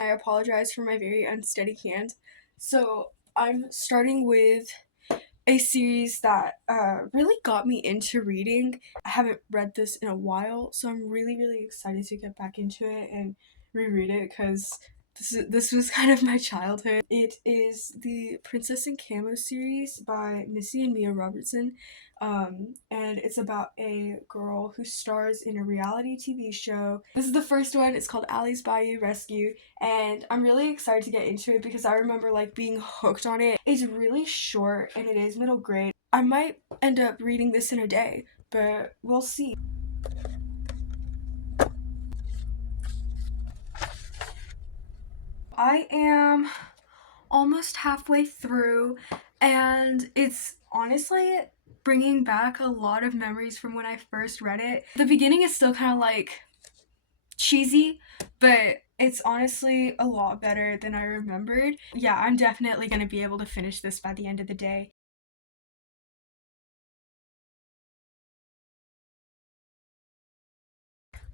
I apologize for my very unsteady hand. So I'm starting with a series that really got me into reading. I haven't read this in a while, so I'm really excited to get back into it and reread it because this was kind of my childhood. It is the Princess and Camo series by Missy and Mia Robertson, and it's about a girl who stars in a reality TV show. This is the first one. It's called Allie's Bayou Rescue, and I'm really excited to get into it because I remember like being hooked on it. It's really short and it is middle grade. I might end up reading this in a day, but we'll see. I am almost halfway through, and it's honestly bringing back a lot of memories from when I first read it. The beginning is still kind of like cheesy, but it's honestly a lot better than I remembered. Yeah, I'm definitely gonna be able to finish this by the end of the day.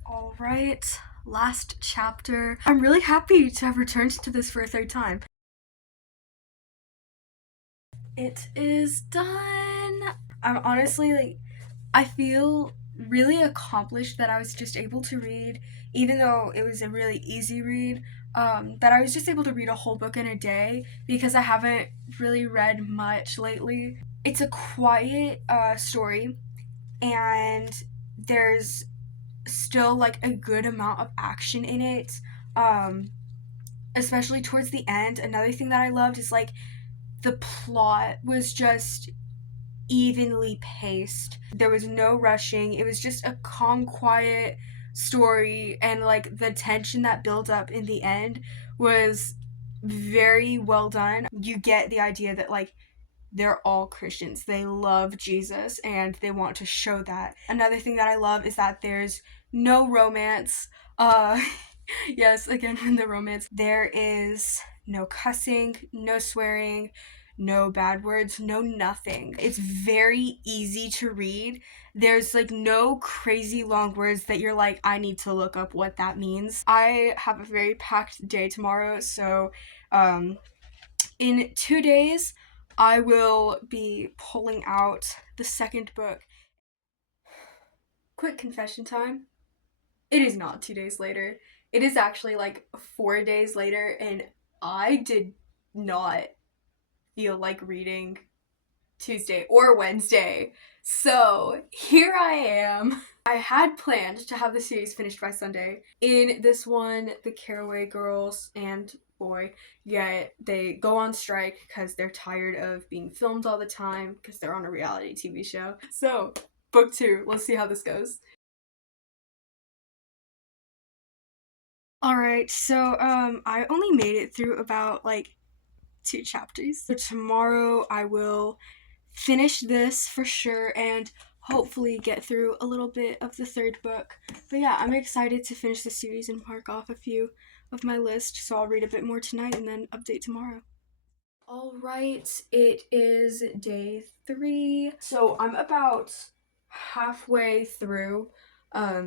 Alright, last chapter. I'm really happy to have returned to this for a third time. It is done! I'm honestly like, I feel really accomplished that I was just able to read, even though it was a really easy read, that I was just able to read a whole book in a day because I haven't really read much lately. It's a quiet story, and there's still like a good amount of action in it, um, especially towards the end. Another thing that I loved is like the plot was just evenly paced. There was no rushing. It was just a calm, quiet story, and like the tension that built up in the end was very well done. You get the idea that like they're all Christians. They love Jesus and they want to show that. Another thing that I love is that there's no romance. Uh yes, again in the romance, there is no cussing, no swearing, no bad words, no nothing. It's very easy to read. There's like no crazy long words that you're like, I need to look up what that means. I have a very packed day tomorrow, so in 2 days I will be pulling out the second book. Quick confession time. It is not 2 days later. It is actually like 4 days later, and I did not feel like reading Tuesday or Wednesday. So here I am. I had planned to have the series finished by Sunday. In this one, the Caraway girls and boy, they go on strike because they're tired of being filmed all the time because they're on a reality TV show. So, book 2, let's see how this goes. Alright, so I only made it through about like 2 chapters. So tomorrow I will finish this for sure and hopefully get through a little bit of the third book. But yeah, I'm excited to finish the series and mark off a few of my list, so I'll read a bit more tonight and then update tomorrow. Alright, it is day 3. So I'm about halfway through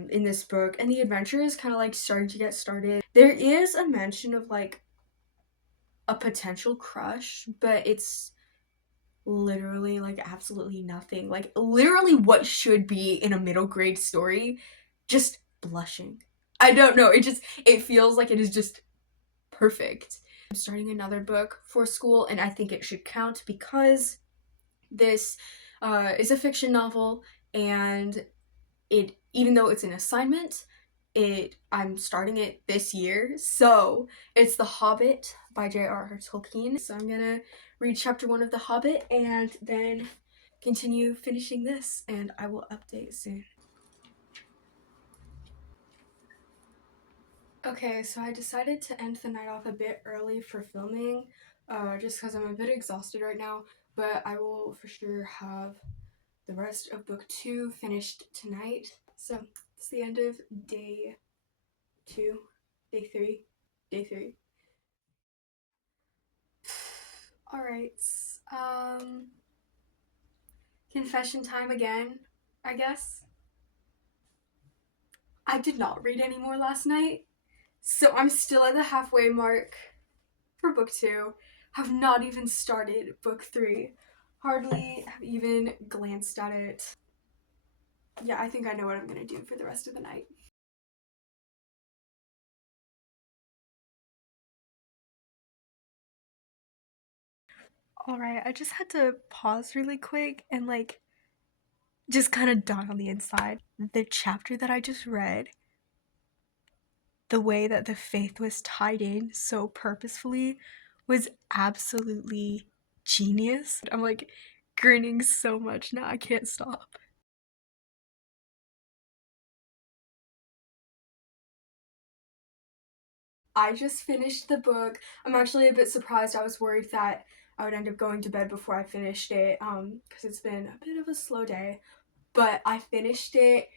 in this book, and the adventure is kind of like starting to get started. There is a mention of like a potential crush, but it's literally like absolutely nothing. Like literally what should be in a middle grade story, just blushing. I don't know. It feels like it is just perfect. I'm starting another book for school, and I think it should count because this is a fiction novel, and it, even though it's an assignment, I'm starting it this year. So it's The Hobbit by J.R.R. Tolkien. So I'm gonna read chapter 1 of The Hobbit and then continue finishing this, and I will update soon. Okay, so I decided to end the night off a bit early for filming, just because I'm a bit exhausted right now, but I will for sure have the rest of book 2 finished tonight. So it's the end of day 2, day 3, day 3. Alright, confession time again, I guess. I did not read any more last night, So I'm still at the halfway mark for book 2. Have not even started book 3. Hardly have even glanced at it. Yeah, I think I know what I'm gonna do for the rest of the night. Alright, I just had to pause really quick and just kind of dawn on the inside. The chapter that I just read, the way that the faith was tied in so purposefully was absolutely genius. I'm grinning so much now, I can't stop. I just finished the book. I'm actually a bit surprised. I was worried that I would end up going to bed before I finished it, because it's been a bit of a slow day. But I finished it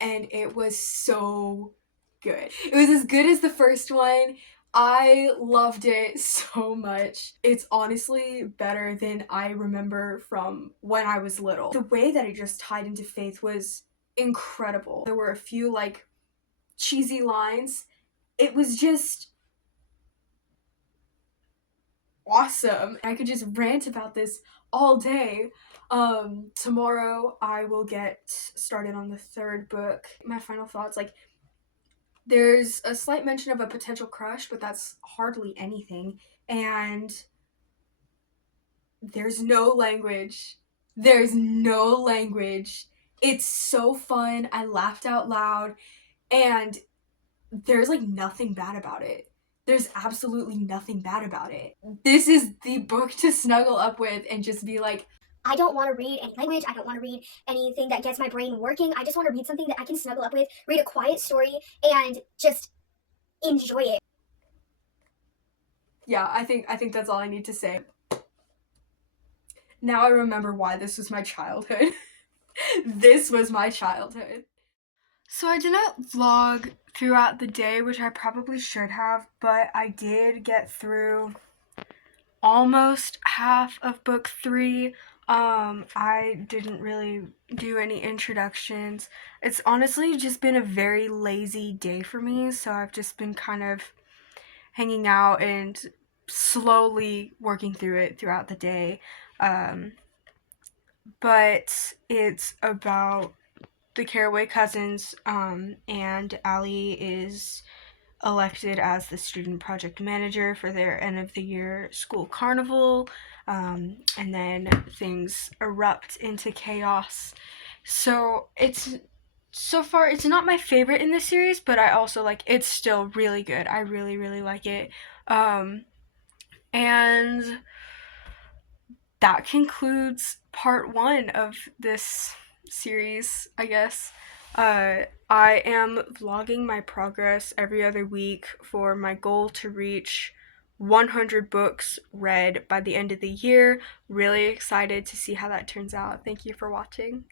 and it was so good. It was as good as the first one. I loved it so much. It's honestly better than I remember from when I was little. The way that it just tied into faith was incredible. There were a few cheesy lines. It was just awesome. I could just rant about this all day. Tomorrow I will get started on the 3rd book. My final thoughts, there's a slight mention of a potential crush, but that's hardly anything. And there's no language. There's no language. It's so fun. I laughed out loud. And there's nothing bad about it. There's absolutely nothing bad about it. This is the book to snuggle up with and just be like, I don't want to read any language. I don't want to read anything that gets my brain working. I just want to read something that I can snuggle up with, read a quiet story, and just enjoy it. yeah, I think that's all I need to say. Now I remember why this was my childhood. This was my childhood. So I didn't vlog throughout the day, which I probably should have, but I did get through almost half of book 3. I didn't really do any introductions. It's honestly just been a very lazy day for me, so I've just been kind of hanging out and slowly working through it throughout the day. But it's about the Caraway cousins, and Allie is elected as the student project manager for their end of the year school carnival, and then things erupt into chaos. So so far it's not my favorite in this series, but I also it's still really good. I really really like it. And that concludes part 1 of this series, I guess. I am vlogging my progress every other week for my goal to reach 100 books read by the end of the year. Really excited to see how that turns out. Thank you for watching.